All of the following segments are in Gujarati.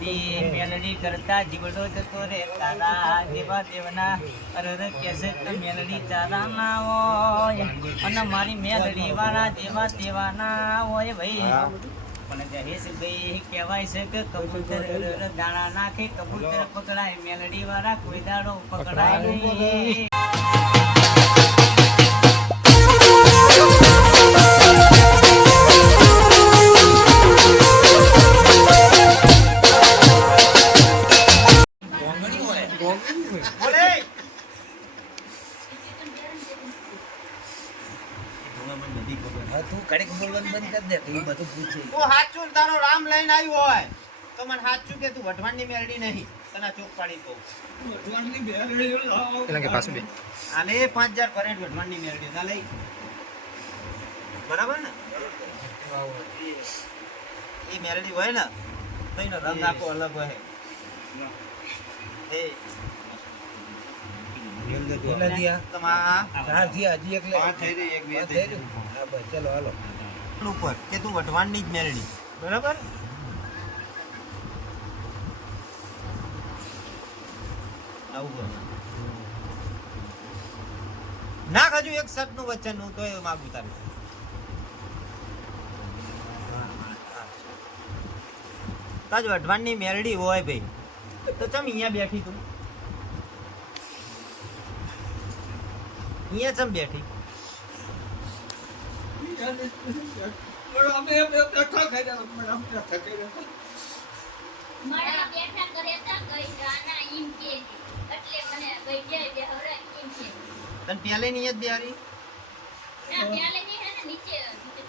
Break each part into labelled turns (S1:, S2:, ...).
S1: મેલડી મેલડી કરતા જીવડો જતો રે તારા દેવા દેવના. અરર કેસે તો મેલડી તારા ના હોય. અને મારી મેલડી વાળા દેવા દેવાના હોય ભાઈ. પણ દહેજ ભાઈ, કહેવાય છે કે કબૂતર દાણા નાખે, કબૂતર પકડાય. મેલડી વાળા કોઈ દાડો પકડાય નહીં.
S2: તારો લઈને આવ્યો હોય તો મને સાચું કે તું વઢવાણની મેરડી નહીં તને ચોક પાડી કહું. આલે પાંચ હજાર પરેડ વઢવાણની મેરડી ના લઈ બરાબર ને? એ મેરડી હોય ને તો એનો રંગ આખો અલગ હોય. એ તમારા
S3: ચાર થયા, હજી એક લે.
S2: પાંચ થઈ રહી, એક બે થઈ
S3: થઈ બસ, ચલો હાલો.
S2: ઉપર કે તું વઢવાણની જ મેરડી. બરાબર? આવું. નાખ હજુ એક સટનું વચન હું તો એ માગું તારે. તાજ વઢવાણની મેરડી હોય ભાઈ. તો ચમ અહીંયા બેઠી તું? અહીંયા ચમ બેઠી?
S4: મારા બેઠા કરે તા ગઈ ગાના ઈમ કે એટલે મને ગઈ જાય બે હરે ઈમ છે.
S2: તને પહેલે ની જ બિહારી?
S4: ના પ્યાલે ની હે ને નીચે નીચે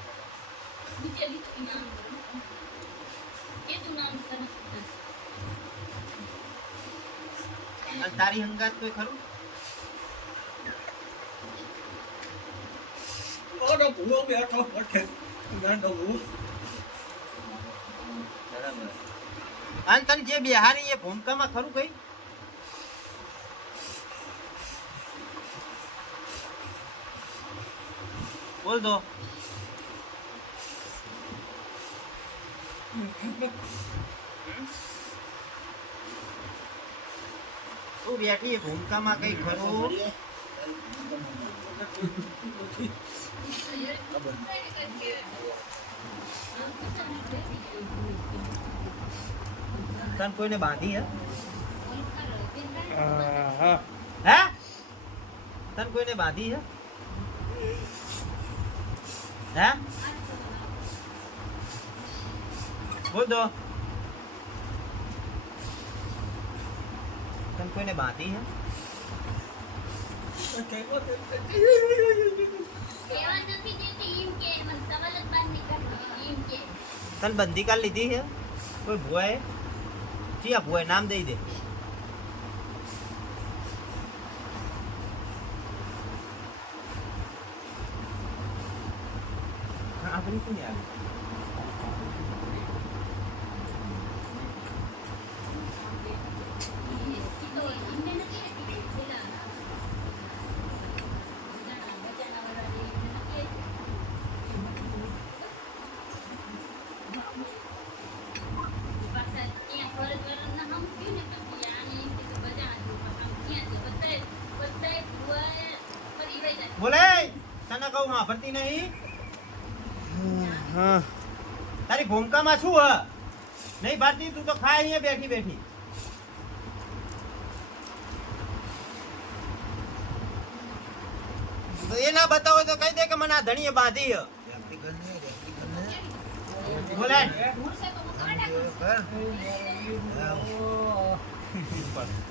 S4: નીચે નીચે નામ કે નામ કર
S2: તારી હંગાત કોઈ ખરું? અને તને જે બિહારી એ ભૂમકામાં ખરું કઈ? બોલ દો. તું બેઠી ભૂમિકામાં કઈ ખરું? તને કોઈને બાંધી હે? હે? તન કોઈને બાંધી હે? હે? બોલ દો તન કોઈને બાંધી હે
S4: કેવા નથી દેતી ઈમ કે મને સવાલ જ બાદ નીકળી ઈમ કે
S2: તને બંધી કાલ લીધી છે? કોઈ ભુવાએ? ચિયા ભુવાએ નામ દઈ દે. આપણી કોની આવી?
S4: ઈ તો ઈમને નથી દેતી પેલા ના બચાના વાળા રે ઈમને નથી પાછા ત્યાં ફરજ વરજના હમ થયું ને પછી આને એમ કીધું બજાણા જેવું આમ ત્યાં છે બધાય બધાય ભુવાએ ફરી વઈ જાય
S2: બોલે તને કહું હા ભરતી નહીં તારી ભૂમકામાં શું હ? નહીં ભારતી તું તો ખાય અહીંયા બેઠી બેઠી. તો એ ના બતાવો તો કહી દે કે મને આ ધણીએ બાંધી હ. બોલે.
S4: હું
S3: કર.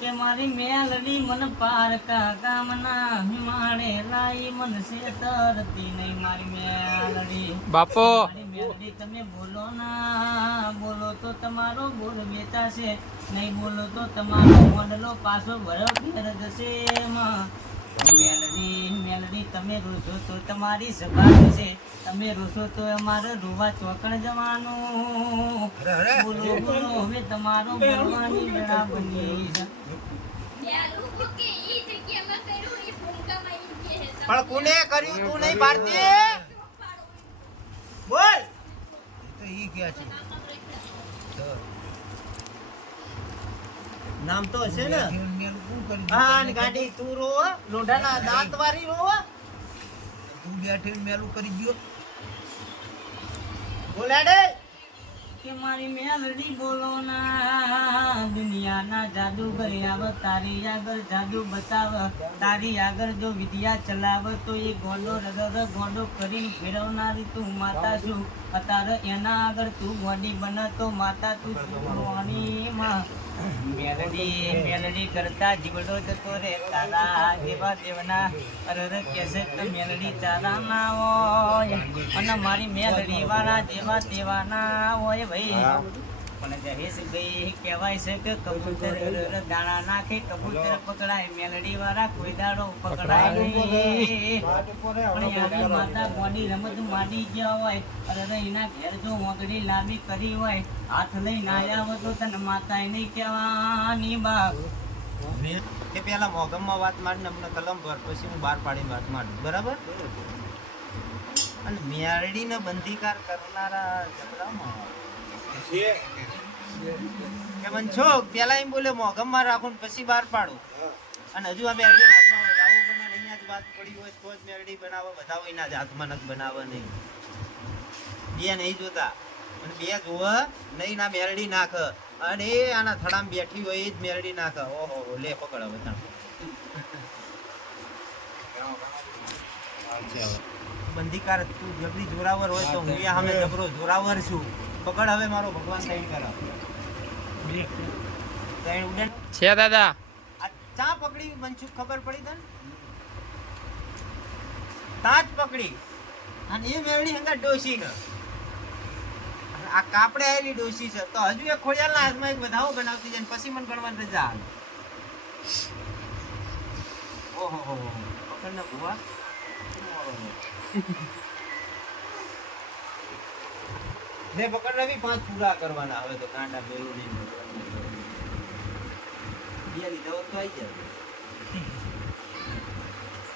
S1: કે મારી મેલડી મન પારકા ગામના માણે લાઈ મન છે તરતી નહીં મારી મેલડી.
S5: બાપો!
S1: મારી મેલડી તમે બોલો ના બોલો તો તમારો બોલ વેચાશે નહીં બોલો તો તમારો મોડલો પાછો ભરો ફેર જશે. એમાં મેલડી મેલડી તમે રોશો તો તમારી સભા છે તમે રોશો તો અમારે રોવા ચોકણ જવાનું. બોલો બોલો હવે તમારો બોલવાની વેળા બની
S2: પણ કોને કર્યું? તું નહીં ભારતી બોલ.
S3: તો ઈ ગયા છે.
S2: નામ તો હશે ને. હા ગાડી તું રો લોઢાના દાંત વારી રો
S3: તું બેઠી મેલું કરી ગયો
S2: બોલાડે.
S1: કે મારી મેલડી બોલો ના. દુનિયાના જાદુગર આવ, તારી આગળ જાદુ બતાવ. તારી આગળ જો વિદ્યા ચલાવ, તો એ ગોડો રગ ગોડો કરીને ફેરવનારી તું માતા છું. અત્યારે એના આગળ તું ગોડી બને તો માતા તું સુવાની માં. મેલડી મેલડી કરતા જીવડો જતો રે, તારા દેવા દેવના અરર કેસે તો મેલડી તારા ના હોય. અને મારી મેલડી વાળા દેવા દેવાના હોય ભાઈ. પણ જહેશભાઈ કહેવાય છે કે કબૂતર દાણા નાખે કબૂતર પકડાય મેલડી વાળા કોઈ દાડો પકડાય નહીં. પણ યાદી માતા મોડી રમત માડી ગયા હોય અરે એના ઘેર જો મોગડી લાંબી કરી હોય હાથ લઈ ના આવો તો તને માતા નહીં કહેવાની બાપ.
S2: એ પેલા મોગમમાં વાત મારી અમને કલમ ભર પછી હું બહાર પાડીને વાત મારું. બરાબર? અને મેરડીને બંધીકાર કરનારા જબરામાં કે છો પેલા એમ બોલે મોગમમાં રાખું પછી બહાર પાડું. અને હજુ આ મેરડી હાથમાં વધાવો પણ અહીંયા જ વાત પડી હોય તો જ મેરડી બનાવે વધાવો એના જ હાથમાં નથી બનાવે નહીં. બે નહીં જોતા. અને બે જોવે નહીં ના મેરડી નાખ. અને એ આના થડામાં બેઠી હોય એ જ મેરડી નાખ. ઓહો લે પકડ હવે તાણ. બંધીકાર તું જબરી જોરાવર હોય તો હું સામે જબરો જોરાવર છું. પકડ હવે મારો ભગવાન તૈન કરાવ તૈન ઉડન
S5: છે દાદા.
S2: આ ચા પકડી મનસુખ ખબર પડી તને? તાજ પકડી. અને એ મેળડી હંગા ડોસી ને આ કાપડે આવેલી ડોસી છે. તો હજુ એક ખોડિયાલના હાથમાં એક વધાવો બનાવતી જાય પછી મને ગણવાની રજા ઓહો હો હો પકડ ને ભુવા ને પકડ ને બી પાંચ પૂરા કરવાના હવે તો કાંડા પેલું નહીં બે લીધા હોત તો આવી જાય.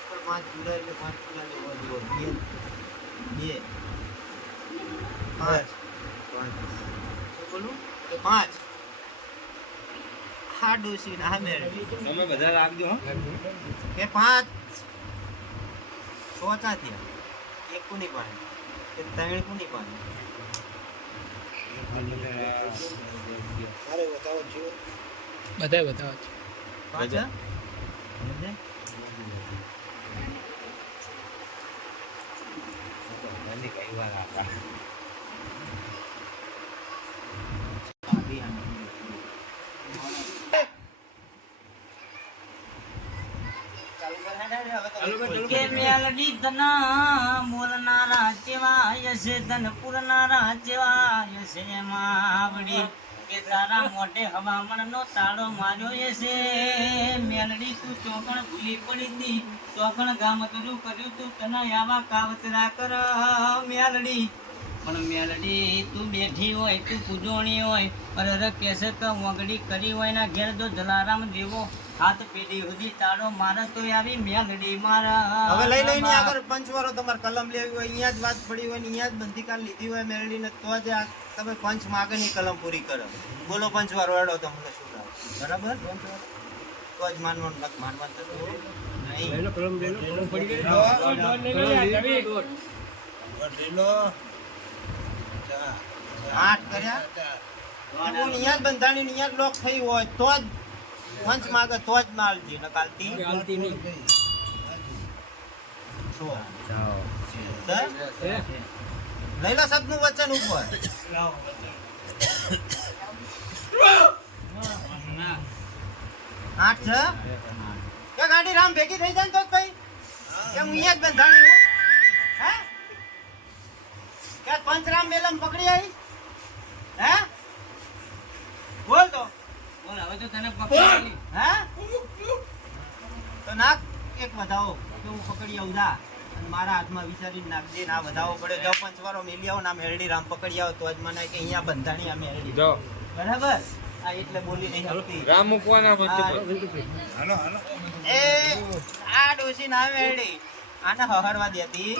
S2: પણ પાંચ પૂરા એટલે પાંચ પૂરા ને વધુ બે. બે. પાંચ. પાંચ શું બોલું? તો પાંચ. હા ડોસી ના મેળવી
S3: તમે બધા રાખજો
S2: કે પાંચ. સોચા થયા. એક કુની પાસે. કે ત્રણ કુની પાસે.
S5: બધાય બતાવો છો.
S2: પાંચ હા? સમજે?
S1: કે મેલડી તના બોલનારા ધન પુરનારા જેવા છે માવડી. કે તારા મોઢે હવામણનો તાળો માર્યો યશે મેલડી, તું ચોકણ ભૂલી પડી હતી. ચોકણ ગામ કર્યું કર્યું તું. તને આવા કાવતરા કર, મેલડી. પણ મેલડી તું બેઠી હોય તું પૂજોણી હોય અરર કેસે તો વગડી કરી હોય ના ઘેર જો જલારામ દેવો હાથ પેઢી સુધી તારો મારે તો આવી મેલડી મારા
S2: હવે લઈ લઈને આગળ પંચવારો તમારે કલમ લેવી હોય અહીંયા જ વાત પડી હોય ને અહીંયા જ બંધીકાર લીધી હોય મેળવીને તો જ આ તમે પંચ માગે ની કલમ પૂરી કરો બોલો પંચવારો એડો તમને શું બરાબર તો જ માનવાનું નથી માનવાનું થતું નહીં આઠ કર્યા. તું હું બંધાણી અહીંયા લોક થઈ હોય તો જ વંશ માગે તો જ માલજી નકાલતી સો નહીં. લઈ સાહેબનું વચન ઉપર. આઠ છે? કે ગાડી રામ ભેગી થઈ જાય ને તો કઈ? ભાઈ કે હું અહીંયા જ બંધાણી હું? હે? કે પંચરામ મેલમ પકડી આવી હે? બોલ તો.
S1: બોલ હવે તો તને પકડી
S2: હે? તો નાખ એક વધાવો. કે હું પકડી આવું જા. અને મારા હાથમાં વિચારીને નાખજે ના વધાવો પડે. જો પંચવારો મેલી આવો ના મેરડી રામ પકડી આવો તો જ મને કે અહીંયા બંધાણી આ મેરડી
S5: જો.
S2: બરાબર? આ એટલે બોલી નહીં શકતી.
S5: રામ મૂકવાના
S2: આ-
S3: હાલો હાલો.
S2: એ આ ડોશી ના મેરડી આને હહરવા દેતી.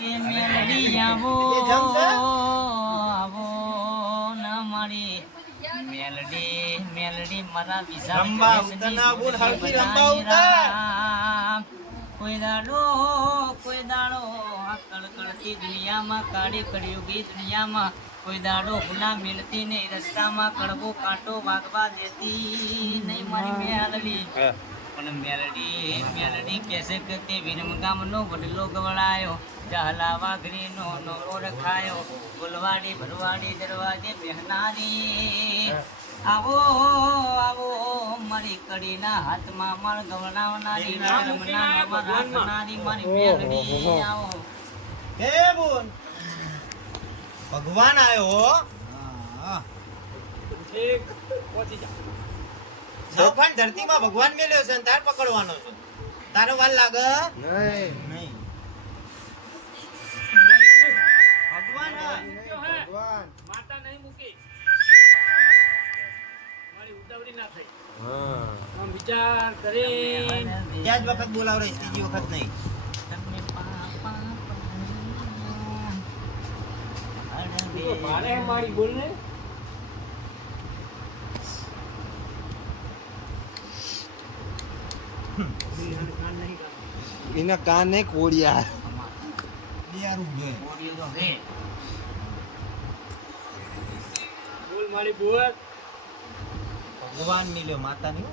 S1: મેલડી ના મેલડી મેલડી મારા બીજા
S2: રંબા
S1: ગણેશજી
S2: ઉતરના બુન હરખી રંબા ઉતર.
S1: કોઈ દાડો કોઈ દાડો આ કળકળતી દુનિયામાં કાળી કળિયુગી દુનિયામાં. કોઈ દાડો હુલા મિલતી નહીં રસ્તામાં કડવો કાંટો વાગવા દેતી. નહીં મારી મેલડી. પણ મેલડી મેલડી કહેશે કે તે વિરમગામનો વડલો ગવડાયો જહલા વાઘરીનો નવો રખાયો. ગુલવાડી ભરવાડી દરવાજે પહેનારી. આવો આવો મારી કડીના હાથમાં માર ગવડાવનારી રાખનારી મારી મેલડી આવો.
S2: હે બોન ભગવાન આવ્યો હો. સૌફાન ધરતીમાં ભગવાન મેલ્યો છે તાર પકડવાનો છે. તારો વાલ લાગે? નહીં. ભગવાન ભગવાન.
S5: માતા નહીં મૂકી. મારી ઉતાવળી ના થઈ. વિચાર
S2: ત્યાં જ વખત બોલાવડાવીશ ત્રીજી વખત નહીં.
S5: મારે મારી બોલ ને
S2: એના કાને કોડિયા
S1: તો હે
S5: બોલ મારી બોલ
S2: ભગવાન મિલ્યો માતા ની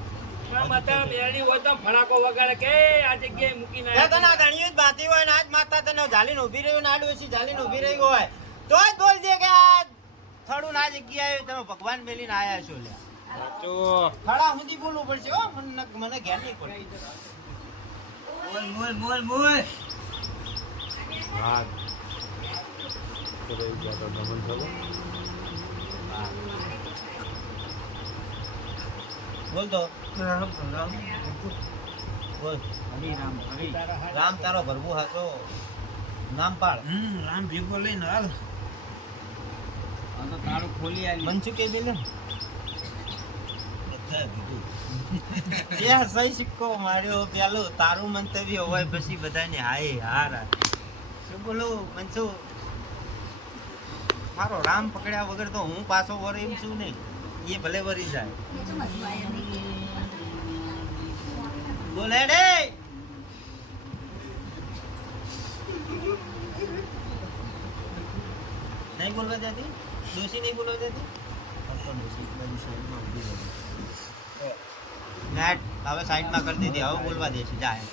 S5: માતા મેરડી હોય તો ફડાકો વગાડે કે આ જગ્યાએ
S2: તને
S5: આવ્યા
S2: જ બાતી હોય ને આજ માતા તને ઝાલીને ઊભી રહ્યો ને આ ડોશી ઝાલીને ઊભી રહી હોય. તો જ બોલ દે કે આ થડું ના જગ્યાએ તમે ભગવાન મેલીને આયા છો લ્યા. ખડા સુધી બોલવું પડશે હો. મને મને ઘેર નહીં પડે
S1: બોલ બોલ બોલ બોલ.
S2: બોલ તો. બોલ.
S1: હરી રામ હરી.
S2: રામ તારો ભરવું હાચો. નામ પાડ.
S3: રામ ભેગો લઈને હાલ.
S1: તો તારું ખોલી આવી
S2: મનસુખ કે બેલે? યાર સહી માર્યો, પેલો તારું મંતવ્ય હોય પછી બધાને હાય, હાર શું બોલું? મનસુખ મારો રામ પકડ્યા વગર તો હું પાછો વરે છું નહીં. એ ભલે વરી જાય. બોલે રે! નહીં બોલવા દેતી? દોશી નહીં બોલવા પપ્પા ડોસી બાજુ સાઈડમાં ઊભી રહે નેટ હવે સાઈડમાં કરી દીધી હવે બોલવા દે છે જાય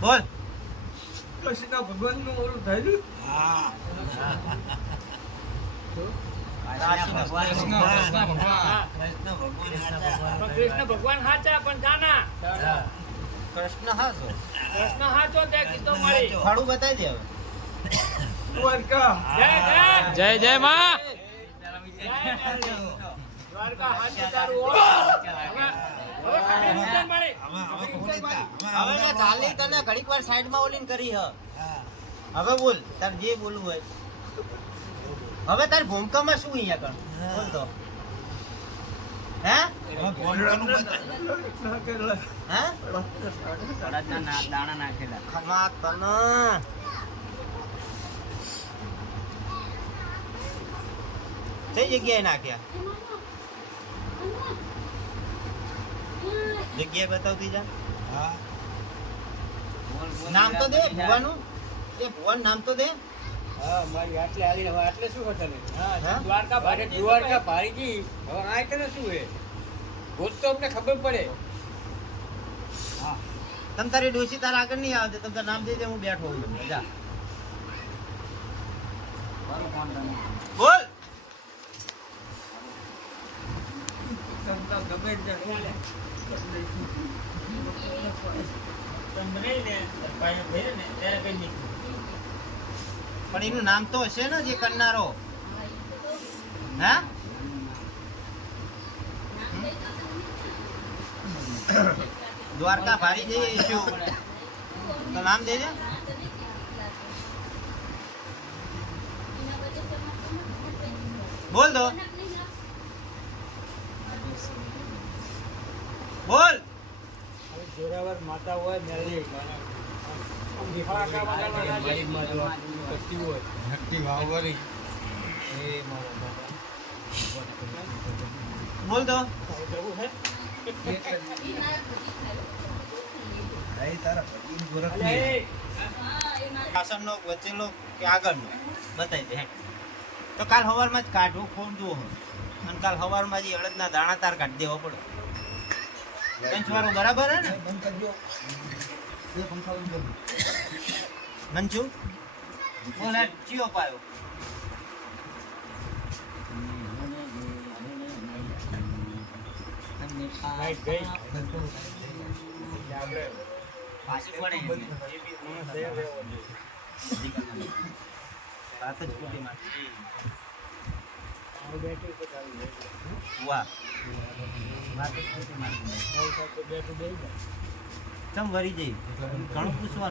S2: બોલ
S5: કૃષ્ણ ભગવાનનું ઓલું થયેલું
S3: હા
S2: ભગવાન
S1: કૃષ્ણ
S2: ભગવાન.
S1: ભગવાન.
S3: કૃષ્ણ
S5: હાચા પણ જાના
S3: હા.
S2: કૃષ્ણ હા
S5: કૃષ્ણ હાચો ત્યાં કીધો મળી
S2: ફાડું બતાવી દે હવે
S5: જય જય
S6: જય જય માં
S5: હવે
S2: વાર સાઈડમાં ઓલીને કરી હ. હવે બોલ તાર જે બોલવું હોય હવે તાર ભૂમિકામાં શું અહીંયા
S1: ના- દાણા નાખેલા
S2: ખમા તને કઈ જગ્યાએ નાખ્યા જગ્યાએ બતાવતી જા.
S3: હા.
S2: નામ તો દે ભુવાનું એ ભુવાન નામ તો દે.
S7: હા મારી આટલે આલી હવે આટલે શું કરતા ને
S2: હા?
S5: દ્વારકા
S7: ભારે દ્વારકા ભારીજી હવે આ તને શું હે? રોજ તો અમને ખબર પડે.
S2: તમ તારી ડોશી તારા આગળ નહીં આવે તમ તાર નામ દે દે હું બેઠો હોઉં તમને. જા.
S1: બોલ,
S2: પણ એનું નામ તો હશે ને જે કરનારો? હા દ્વારકા ભારી જઈએ શું તો નામ દે દે બોલ દો બોલ.
S7: જોરાવર માતા હોય
S5: હોય.
S2: બોલ તો. પાછળનો વચ્ચેનો કે આગળનો? બતાવી દે. તો કાલ સવારમાં જ કાઢવું ફોન જુઓ. અને કાલ સવારમાં જ અડદના દાણા તાર કાઢી દેવો પડે. પંચવાળું બરાબર હે ને?
S3: બંધ કરજો એ પંખા બંધ કરજો
S2: મંચુ બોલ હેડ ચિયો પાયો.
S5: લાઈટ ગઈ.
S1: પાછી પડે
S2: વાત જ ખોટી મારી.
S5: આ.
S2: વાહ. વાત જ ખોટી મારી. ચમ વરી જઈ ઘણું પૂછવાનું